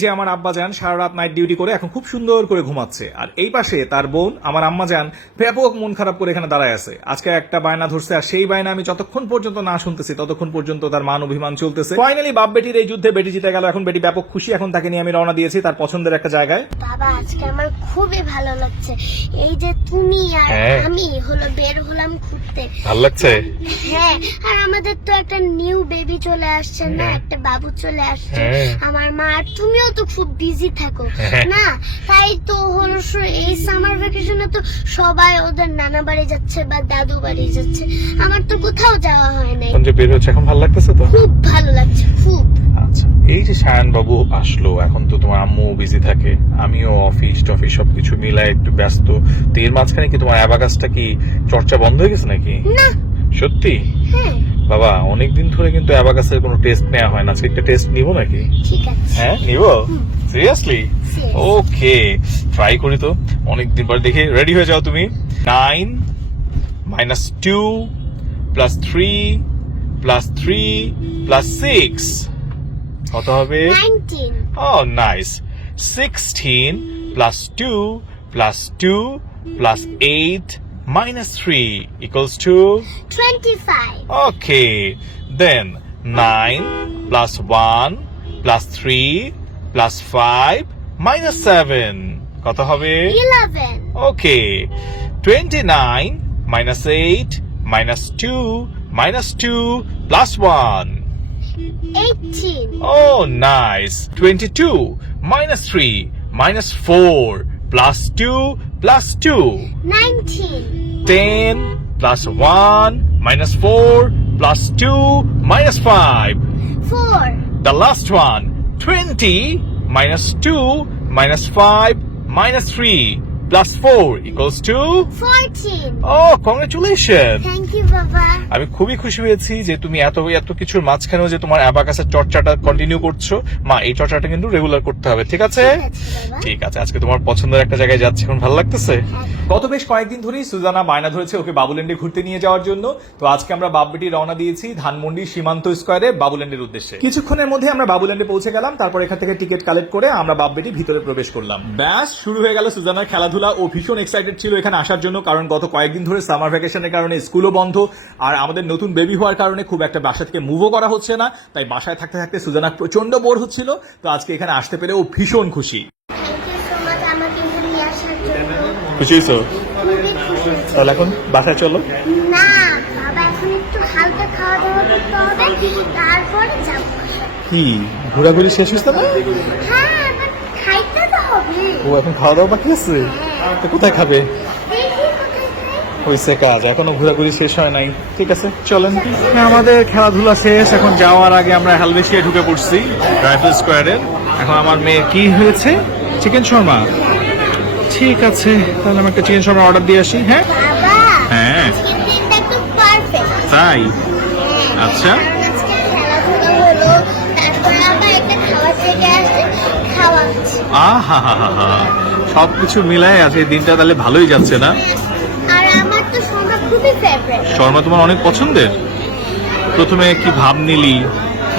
যে আমার আব্বা যান সারা রাত নাইট ডিউটি করে এখন খুব সুন্দর করে ঘুমাচ্ছে, আর এই পাশে তার বোন আমার আম্মা যান ব্যাপক মন খারাপ করে এখানে দাঁড়ায় আছে। আজকে একটা বায়না ধরছে, আর সেই বায়না আমি যতক্ষণ পর্যন্ত না শুনতেছি ততক্ষণ পর্যন্ত তার মান অভিমান চলতেছে। ফাইনালি বাপ বেটির এই যুদ্ধে বেটি জিতে গেল। এখন বেটি ব্যাপক খুশি। এখন তাকে নিয়ে আমি রওনা দিয়েছি তার পছন্দের একটা জায়গায়। বাবা আজকে আমার খুবই ভালো লাগছে, এই যে তুমি আর আমি হলো বের হলাম ঘুরতে। ভালো লাগছে? হ্যাঁ, আর আমাদের তো একটা নিউ বেবি চলে আসছে না, একটা বাবু চলে আসছে। আমার মা আর তুমিও তো খুব বিজি থাকো না, তাই তো হলো এই সামার ভ্যাকেশনে তো সবাই ওদের নানা বাড়ি যাচ্ছে বা দাদু বাড়ি যাচ্ছে, আমার তো কোথাও যাওয়া হয় নাই। এখন যে বের হচ্ছে এখন ভালো লাগতেছে তো? খুব ভালো লাগছে খুব। আচ্ছা, এই যে শায়ান বাবু আসলো, এখন তো তোমার আম্মু বিজি থাকে, আমিও অফিস টফিস সবকিছু মিলায় একটু ব্যস্ত। তো এর মাঝখানে কি তোমার অ্যাবাকাসটা কি চর্চা বন্ধ হয়ে গেছে নাকি? না। সত্যি? হ্যাঁ বাবা, অনেকদিন ধরে কিন্তু অ্যাবাকাসের কোনো টেস্ট নেওয়া হয় না, আজকে একটা টেস্ট নিব নাকি? ঠিক আছে। হ্যাঁ নিব। সিরিয়াসলি? ওকে, ট্রাই করি তো। অনেকদিন পর দেখে রেডি হয়ে যাও তুমি। 9 - 2 + 3 + 3 + 6 কত হবে? 19। Oh, nice. 16 + 2 + 2 + 8 - 3 = 25. Okay. Then 9 + 1 + 3 + 5 - 7 কত হবে? 11. Okay. 29 - 8 - 2 - 2 + 1. 18. Oh, nice. 22 - 3 - 4 + 2 + 2. 19. 10 + 1 - 4 + 2 - 5. 4. The last one. 20 - 2 - 5 - 3 + 4 = 14. Oh, congratulations. Thank you, Baba. আমি খুবই খুশি হয়েছি যে তুমি এত কিছুর মাঝখানেও যে তোমার অ্যাবাকাসের চর্চাটা কন্টিনিউ করছো। মা, এই চর্চাটা কিন্তু রেগুলার করতে হবে, ঠিক আছে? ঠিক আছে, আজকে তোমার পছন্দের একটা জায়গায় যাচ্ছে, এখন ভালো লাগতেছে? গত বেশ কয়েকদিন ধরেই সুজানা বায়না ধরেছে ওকে বাবুল্যান্ডে ঘুরতে নিয়ে যাওয়ার জন্য। তো আজকে আমরা বাপ বেটি রওনা দিয়েছি ধানমন্ডি সীমান্ত স্কয়ারে বাবুল্যান্ডের উদ্দেশ্যে। কিছুক্ষণের মধ্যে আমরা বাবুল্যান্ডে পৌঁছে গেলাম। তারপর এখান থেকে টিকিট কালেক্ট করে আমরা বাপ বেটি ভিতরে প্রবেশ করলাম। ব্যাস শুরু হয়ে গেল সুজানার খেলাধুলা। ও ভীষণ এক্সাইটেড ছিল এখানে আসার জন্য, কারণ গত কয়েকদিন ধরে সামার ভ্যাকেশনের কারণে স্কুলও বন্ধ, আর আমাদের নতুন বেবি হওয়ার কারণে খুব একটা বাসা থেকে মুভও করা হচ্ছে না। তাই বাসায় থাকতে থাকতে সুজানা প্রচন্ড বোর হচ্ছিল। তো আজকে এখানে আসতে পেরে ও ভীষণ খুশি। খুশি হয়েছো? তাহলে এখন বাসায় চলো। না বাবা, এখন একটু হালকা খাওয়া দাওয়া করতে হবে, তারপরে যাব। কি ঘোরাঘুরি শেষ হয়েছে না? হ্যাঁ, এবার খাইতে তো হবে। ও এখন খাওয়া দাওয়া বাকি আছে? তো কোথায় খাবে? হয়েছে কাজ, এখনো ঘোরাঘুরি শেষ হয় নাই। ঠিক আছে চলেন। আমাদের খেলাধুলা শেষ, এখন যাওয়ার আগে আমরা হেলভেশিয়ায় ঢুকে পড়ছি রাইফেল স্কোয়ারে। এখন আমার মেয়ের কি হয়েছে? চিকেন শর্মা। ঠিক আছে, তাহলে আমি একটা চিকেন শর্মা অর্ডার দিয়ে আসি। হ্যাঁ বাবা, হ্যাঁ চিকেনটা একদম পারফেক্ট। তাই? আচ্ছা, খেলাধুলা হলো, তারপরে আবার একটা খাওয়া থেকে আসছে, খাওয়া হচ্ছে। আহা হা হা হা, সবকিছু মিলায় আছে এই দিনটা, তাহলে ভালোই যাচ্ছে না? আর আমার তো শর্মা খুবই ফেভারিট। শর্মা তোমার অনেক পছন্দের? প্রথমে কি ভাব নিলি,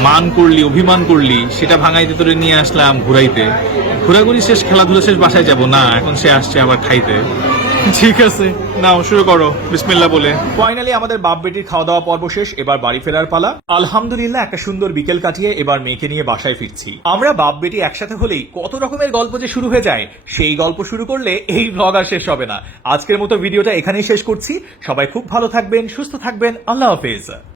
মান করলি, অভিমান করলি, সেটা ভাঙাইতে তোরে নিয়ে আসলাম ঘুরাইতে। ঘোরাঘুরি শেষ, খেলাধুলা শেষ, বাসায় যাব না, এখন সে আসছে আবার খাইতে। ঠিক আছে, নাও শুরু করো বিসমিল্লাহ বলে। ফাইনালি আমাদের বাপ বেটির খাওয়া দাওয়া পর্ব শেষ, এবার বাড়ি ফেরার পালা। আলহামদুলিল্লাহ একটা সুন্দর বিকেল কাটিয়ে এবার মেয়েকে নিয়ে বাসায় ফিরছি। আমরা বাপ বেটি একসাথে হলেই কত রকমের গল্প যে শুরু হয়ে যায়, সেই গল্প শুরু করলে এই ব্লগ আর শেষ হবে না। আজকের মতো ভিডিওটা এখানেই শেষ করছি। সবাই খুব ভালো থাকবেন, সুস্থ থাকবেন। আল্লাহ হাফেজ।